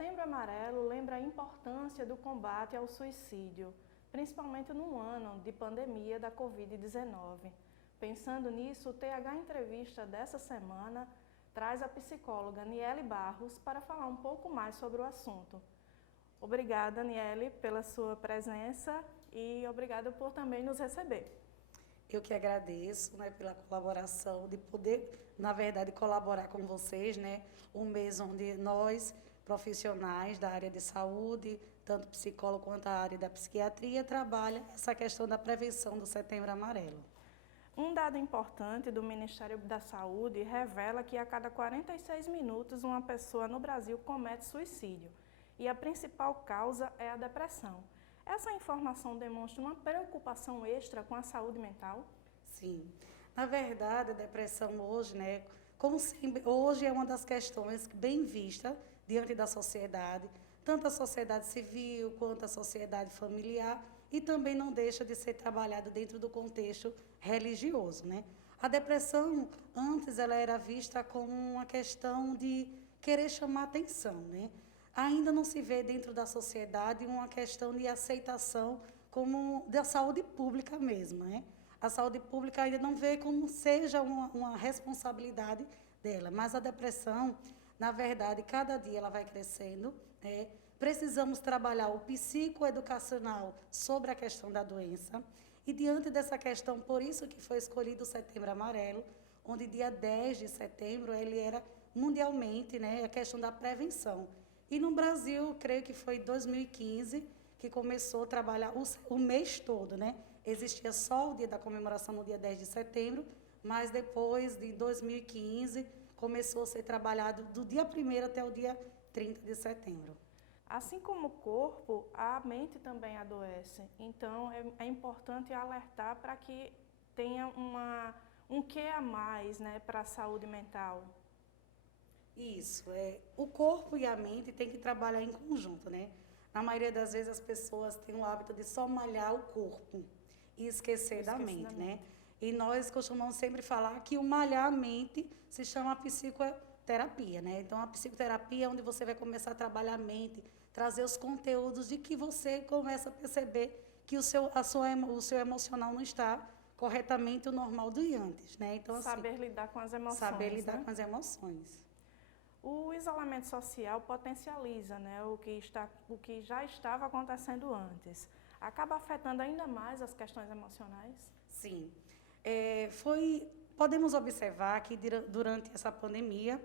Setembro Amarelo lembra a importância do combate ao suicídio, principalmente no ano de pandemia da Covid-19. Pensando nisso, o TH Entrevista dessa semana traz a psicóloga Niele Barros para falar um pouco mais sobre o assunto. Obrigada, Niele, pela sua presença e obrigada por também nos receber. Eu que agradeço, né, pela colaboração, de poder, na verdade, colaborar com vocês, né, um mês onde nós, profissionais da área de saúde, tanto psicólogo quanto a área da psiquiatria, trabalha essa questão da prevenção do Setembro Amarelo. Um dado importante do Ministério da Saúde revela que a cada 46 minutos uma pessoa no Brasil comete suicídio e a principal causa é a depressão. Essa informação demonstra uma preocupação extra com a saúde mental? Sim. Na verdade, a depressão hoje, né, como sempre, hoje é uma das questões bem vista diante da sociedade, tanto a sociedade civil quanto a sociedade familiar, e também não deixa de ser trabalhada dentro do contexto religioso, né? A depressão, antes, ela era vista como uma questão de querer chamar atenção, né? Ainda não se vê dentro da sociedade uma questão de aceitação como da saúde pública mesmo, né? A saúde pública ainda não vê como seja uma responsabilidade dela, mas a depressão, na verdade, cada dia ela vai crescendo, né? Precisamos trabalhar o psicoeducacional sobre a questão da doença e diante dessa questão, por isso que foi escolhido o Setembro Amarelo, onde dia 10 de setembro ele era mundialmente, né, a questão da prevenção. E no Brasil, creio que foi em 2015 que começou a trabalhar o mês todo, né? Existia só o dia da comemoração no dia 10 de setembro, mas depois de 2015 começou a ser trabalhado do dia 1º até o dia 30 de setembro. Assim como o corpo, a mente também adoece. Então, é importante alertar para que tenha um quê a mais, né, para a saúde mental. Isso, o corpo e a mente têm que trabalhar em conjunto, né? Na maioria das vezes as pessoas têm o hábito de só malhar o corpo e esquecer da mente, né? E nós costumamos sempre falar que o malhar a mente se chama psicoterapia, né? Então a psicoterapia é onde você vai começar a trabalhar a mente, trazer os conteúdos de que você começa a perceber que o seu emocional não está corretamente o normal do antes, né? Então assim, saber lidar com as emoções. Saber lidar, né? com as emoções. O isolamento social potencializa, né, o que já estava acontecendo antes. Acaba afetando ainda mais as questões emocionais? Sim. Podemos observar que durante essa pandemia,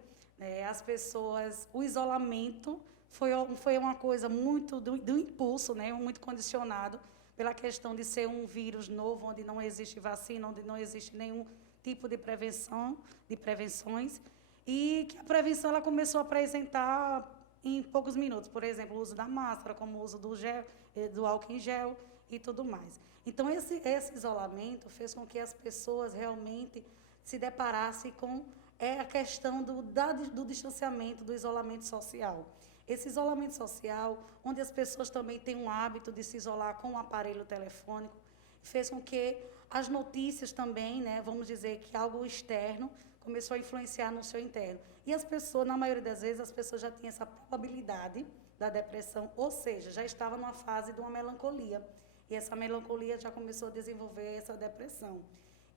as pessoas, o isolamento foi uma coisa muito do impulso, né, muito condicionado pela questão de ser um vírus novo, onde não existe vacina, onde não existe nenhum tipo de prevenções, e que a prevenção ela começou a apresentar em poucos minutos, por exemplo, o uso da máscara, como o uso do álcool em gel e tudo mais. Então, esse isolamento fez com que as pessoas realmente se deparassem com a questão do distanciamento, do isolamento social. Esse isolamento social, onde as pessoas também têm um hábito de se isolar com o aparelho telefônico, fez com que as notícias também, né, vamos dizer que algo externo começou a influenciar no seu interno. E as pessoas, na maioria das vezes, as pessoas já tinham essa probabilidade da depressão, ou seja, já estava numa fase de uma melancolia. E essa melancolia já começou a desenvolver essa depressão.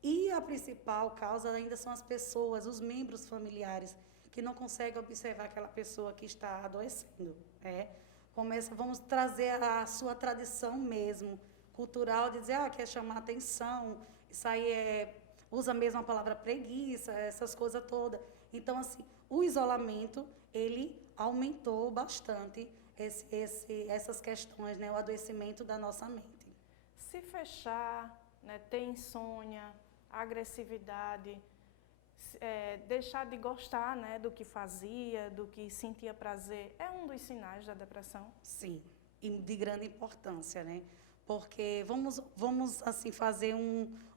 E a principal causa ainda são as pessoas, os membros familiares, que não conseguem observar aquela pessoa que está adoecendo. Vamos trazer a sua tradição mesmo, cultural, de dizer, quer chamar atenção, isso aí usa mesmo a palavra preguiça, essas coisas todas. Então, assim, o isolamento, ele aumentou bastante essas questões, né, o adoecimento da nossa mente. Se fechar, né, ter insônia, agressividade, deixar de gostar, né, do que fazia, do que sentia prazer, é um dos sinais da depressão? Sim, e de grande importância, né? Porque vamos assim, fazer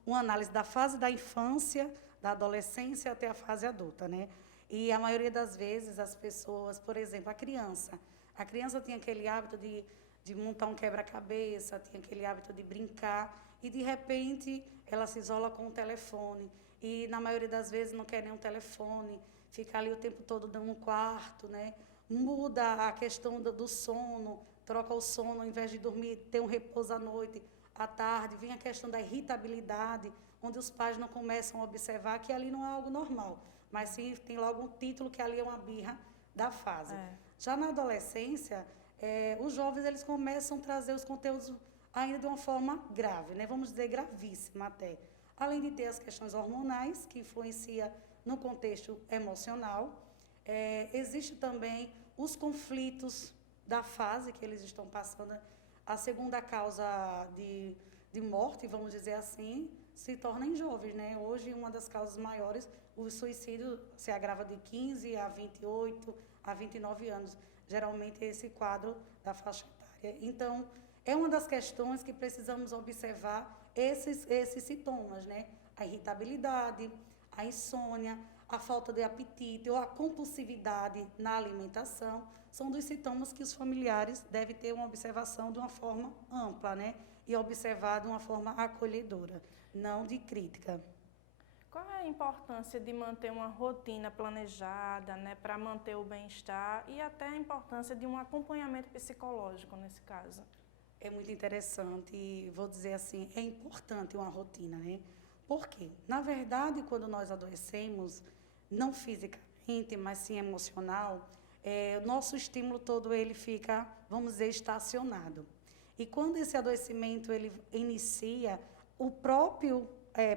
uma análise da fase da infância, da adolescência até a fase adulta, né? E a maioria das vezes as pessoas, por exemplo, a criança tem aquele hábito de montar um quebra-cabeça, tem aquele hábito de brincar, e de repente ela se isola com o telefone, e na maioria das vezes não quer nem um telefone, fica ali o tempo todo no quarto, né? muda a questão do sono, troca o sono, ao invés de dormir, ter um repouso à noite, à tarde, vem a questão da irritabilidade, onde os pais não começam a observar que ali não é algo normal, mas sim tem logo um título que ali é uma birra da fase. Já na adolescência, os jovens eles começam a trazer os conteúdos ainda de uma forma grave, né? Vamos dizer gravíssima até. Além de ter as questões hormonais, que influenciam no contexto emocional, existe também os conflitos da fase que eles estão passando. A segunda causa de morte, vamos dizer assim, se torna em jovens, né? Hoje, uma das causas maiores, o suicídio se agrava de 15 a 28, a 29 anos. Geralmente é esse quadro da faixa etária. Então, é uma das questões que precisamos observar esses sintomas, né? A irritabilidade, a insônia, a falta de apetite ou a compulsividade na alimentação, são dos sintomas que os familiares devem ter uma observação de uma forma ampla, né? E observar de uma forma acolhedora, não de crítica. Qual é a importância de manter uma rotina planejada, né, para manter o bem-estar e até a importância de um acompanhamento psicológico nesse caso? É muito interessante e vou dizer assim, é importante uma rotina, né? Por quê? Na verdade, quando nós adoecemos, não fisicamente, mas sim emocional, o nosso estímulo todo ele fica, vamos dizer, estacionado. E quando esse adoecimento ele inicia, o próprio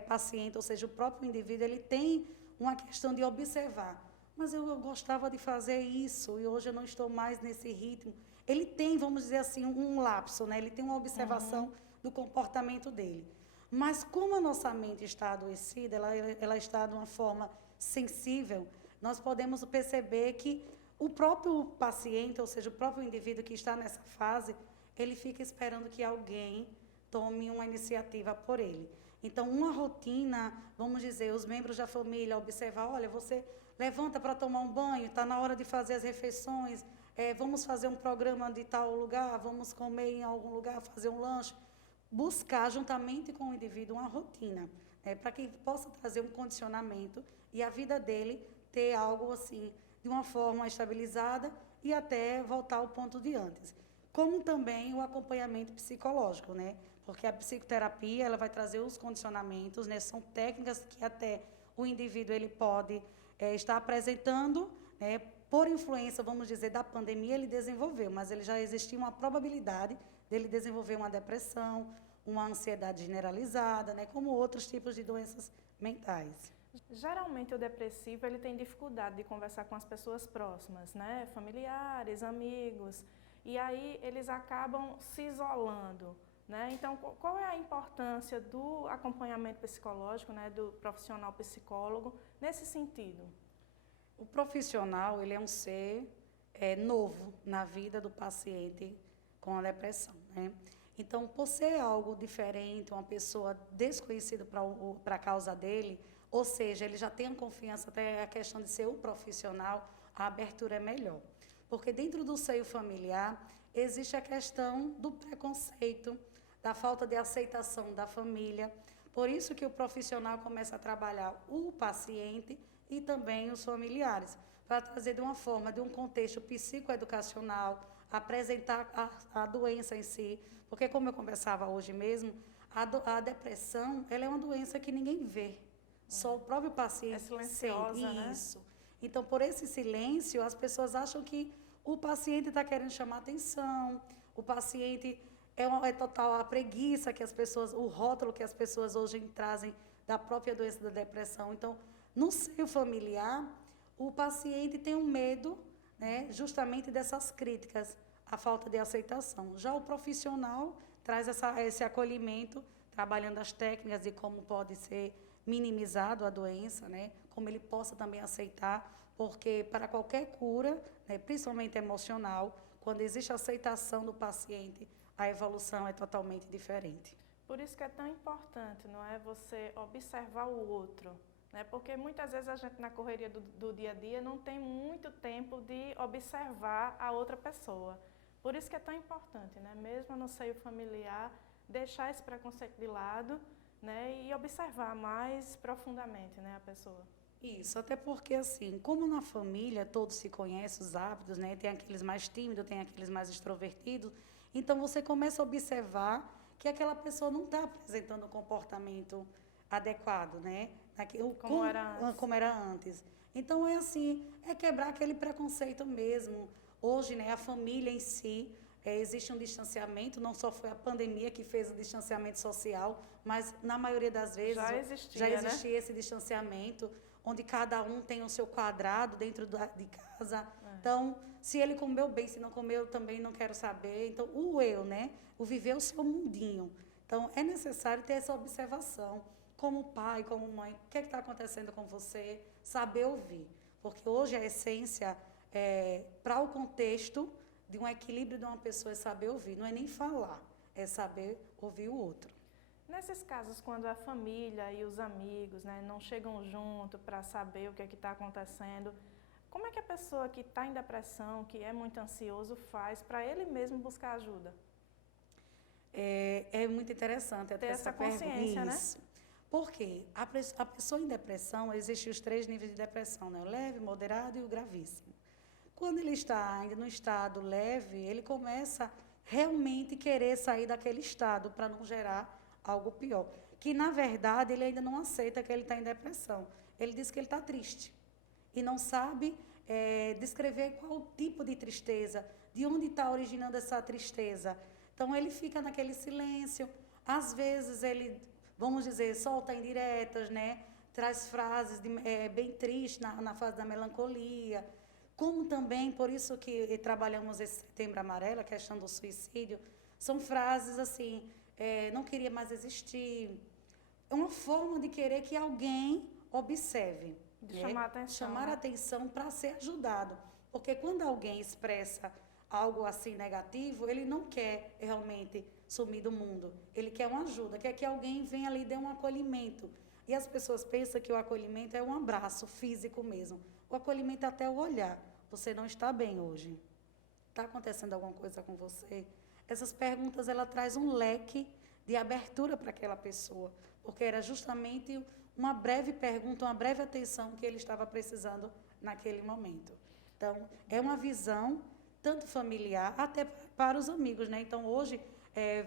paciente, ou seja, o próprio indivíduo, ele tem uma questão de observar. Mas eu gostava de fazer isso e hoje eu não estou mais nesse ritmo. Ele tem, vamos dizer assim, um lapso, né? Ele tem uma observação do comportamento dele. Mas como a nossa mente está adoecida, ela está de uma forma sensível, nós podemos perceber que o próprio paciente, ou seja, o próprio indivíduo que está nessa fase, ele fica esperando que alguém tome uma iniciativa por ele. Então, uma rotina, vamos dizer, os membros da família observar, olha, você levanta para tomar um banho, está na hora de fazer as refeições, vamos fazer um programa de tal lugar, vamos comer em algum lugar, fazer um lanche. Buscar, juntamente com o indivíduo, uma rotina, para que possa trazer um condicionamento e a vida dele ter algo assim, de uma forma estabilizada e até voltar ao ponto de antes. Como também o acompanhamento psicológico, né? Porque a psicoterapia ela vai trazer os condicionamentos, né? São técnicas que até o indivíduo ele pode estar apresentando, né? Por influência, vamos dizer, da pandemia, ele desenvolveu, mas ele já existia uma probabilidade dele desenvolver uma depressão, uma ansiedade generalizada, né? Como outros tipos de doenças mentais. Geralmente o depressivo ele tem dificuldade de conversar com as pessoas próximas, né? Familiares, amigos, e aí eles acabam se isolando, né? Então, qual é a importância do acompanhamento psicológico, né, do profissional psicólogo nesse sentido? O profissional, ele é um ser novo na vida do paciente com a depressão, né? Então, por ser algo diferente, uma pessoa desconhecida para a causa dele, ou seja, ele já tem a confiança, até a questão de ser o profissional, a abertura é melhor. Porque dentro do seio familiar, existe a questão do preconceito, da falta de aceitação da família. Por isso que o profissional começa a trabalhar o paciente e também os familiares, para trazer de uma forma, de um contexto psicoeducacional, apresentar a doença em si. Porque, como eu conversava hoje mesmo, a depressão ela é uma doença que ninguém vê. Só o próprio paciente silenciosa, sente isso. Né? Então, por esse silêncio, as pessoas acham que o paciente está querendo chamar atenção, o paciente é total a preguiça que as pessoas, o rótulo que as pessoas hoje trazem da própria doença da depressão. Então, no seio familiar, o paciente tem um medo, né, justamente dessas críticas, a falta de aceitação. Já o profissional traz esse acolhimento, trabalhando as técnicas de como pode ser minimizado a doença, né, como ele possa também aceitar, porque para qualquer cura, né, principalmente emocional, quando existe aceitação do paciente, a evolução é totalmente diferente. Por isso que é tão importante, não é, você observar o outro, né? Porque muitas vezes a gente na correria do dia a dia não tem muito tempo de observar a outra pessoa. Por isso que é tão importante, né? Mesmo no seio familiar, deixar esse preconceito de lado, né? E observar mais profundamente, né, a pessoa. Isso, até porque, assim, como na família todos se conhecem, os hábitos, né? Tem aqueles mais tímidos, tem aqueles mais extrovertidos. Então, você começa a observar que aquela pessoa não está apresentando um comportamento adequado, né? Como era antes. Então, é assim, é quebrar aquele preconceito mesmo. Hoje, né, a família em si, existe um distanciamento, não só foi a pandemia que fez o distanciamento social, mas, na maioria das vezes, já existia, né? Esse distanciamento, onde cada um tem o seu quadrado dentro de casa. Então, se ele comeu bem, se não comeu, eu também não quero saber. Então, o eu, né? O viver o seu mundinho. Então, é necessário ter essa observação. Como pai, como mãe, o que está acontecendo com você? Saber ouvir. Porque hoje a essência, para o contexto de um equilíbrio de uma pessoa, é saber ouvir. Não é nem falar, é saber ouvir o outro. Nesses casos, quando a família e os amigos, né, não chegam junto para saber o que está acontecendo, como é que a pessoa que está em depressão, que é muito ansioso, faz para ele mesmo buscar ajuda? É muito interessante até essa consciência, né? Porque a pessoa em depressão, existem os 3 níveis de depressão, né? O leve, moderado e o gravíssimo. Quando ele está ainda no estado leve, ele começa realmente querer sair daquele estado para não gerar algo pior. Que, na verdade, ele ainda não aceita que ele está em depressão. Ele diz que ele está triste e não sabe descrever qual tipo de tristeza, de onde está originando essa tristeza. Então, ele fica naquele silêncio. Às vezes, ele, vamos dizer, solta indiretas, né? Traz frases bem tristes na fase da melancolia. Como também, por isso que trabalhamos esse Setembro Amarelo, a questão do suicídio, são frases assim, não queria mais existir. É uma forma de querer que alguém observe. De chamar a atenção. Chamar a atenção para ser ajudado. Porque quando alguém expressa algo assim negativo, ele não quer realmente sumir do mundo. Ele quer uma ajuda, quer que alguém venha ali e dê um acolhimento. E as pessoas pensam que o acolhimento é um abraço físico mesmo. O acolhimento é até o olhar. Você não está bem hoje? Está acontecendo alguma coisa com você? Essas perguntas, ela traz um leque de abertura para aquela pessoa. Porque era justamente uma breve pergunta, uma breve atenção que ele estava precisando naquele momento. Então, é uma visão tanto familiar, até para os amigos, né? Então, hoje,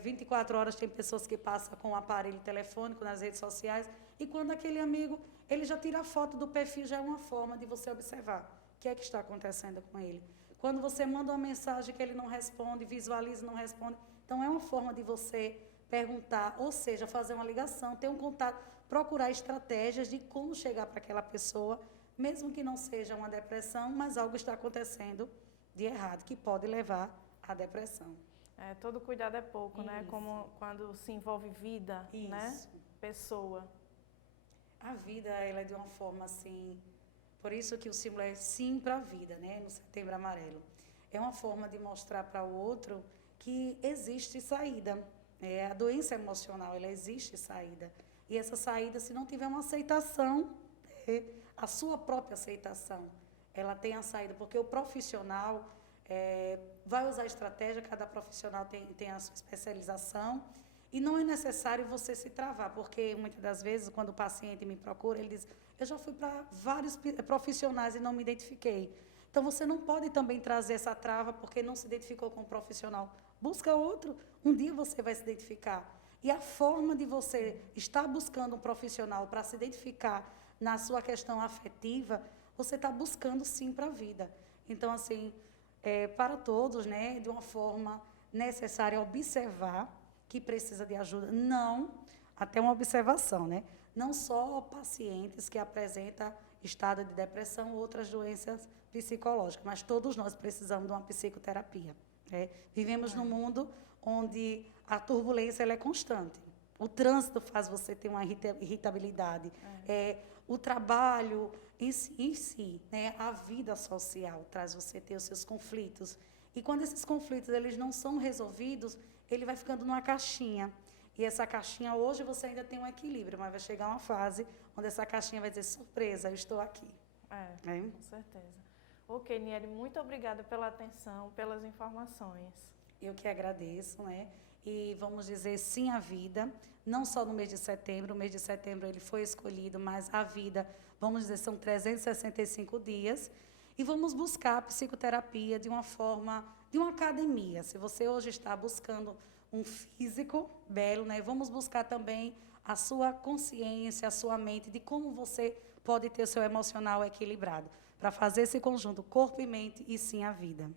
24 horas tem pessoas que passam com o aparelho telefônico nas redes sociais, e quando aquele amigo, ele já tira a foto do perfil, já é uma forma de você observar o que é que está acontecendo com ele. Quando você manda uma mensagem que ele não responde, visualiza e não responde, então é uma forma de você perguntar, ou seja, fazer uma ligação, ter um contato, procurar estratégias de como chegar para aquela pessoa, mesmo que não seja uma depressão, mas algo está acontecendo de errado, que pode levar à depressão. Todo cuidado é pouco, né? Como quando se envolve vida, né? Pessoa. A vida, ela é de uma forma assim, por isso que o símbolo é sim para a vida, né? No Setembro Amarelo. É uma forma de mostrar para o outro que existe saída. A doença emocional, ela existe saída. E essa saída, se não tiver uma aceitação, a sua própria aceitação, ela tem a saída, porque o profissional vai usar estratégia, cada profissional tem a sua especialização, e não é necessário você se travar, porque muitas das vezes, quando o paciente me procura, ele diz, eu já fui para vários profissionais e não me identifiquei. Então, você não pode também trazer essa trava porque não se identificou com o profissional. Busca outro, um dia você vai se identificar. E a forma de você estar buscando um profissional para se identificar na sua questão afetiva, você está buscando sim para a vida. Então, assim, para todos, né, de uma forma necessária observar que precisa de ajuda, não, até uma observação, né? Não só pacientes que apresentam estado de depressão ou outras doenças psicológicas, mas todos nós precisamos de uma psicoterapia. Vivemos num mundo onde a turbulência ela é constante. O trânsito faz você ter uma irritabilidade. O trabalho em si, né? A vida social traz você ter os seus conflitos. E quando esses conflitos eles não são resolvidos, ele vai ficando numa caixinha. E essa caixinha, hoje você ainda tem um equilíbrio, mas vai chegar uma fase onde essa caixinha vai dizer, surpresa, eu estou aqui. Com certeza. Ok, Niele, muito obrigada pela atenção, pelas informações. Eu que agradeço, né? e vamos dizer sim à vida, não só no mês de setembro. O mês de setembro ele foi escolhido, mas a vida, vamos dizer, são 365 dias. E vamos buscar a psicoterapia de uma forma, de uma academia. Se você hoje está buscando um físico belo, né, vamos buscar também a sua consciência, a sua mente, de como você pode ter o seu emocional equilibrado, para fazer esse conjunto corpo e mente e sim a vida.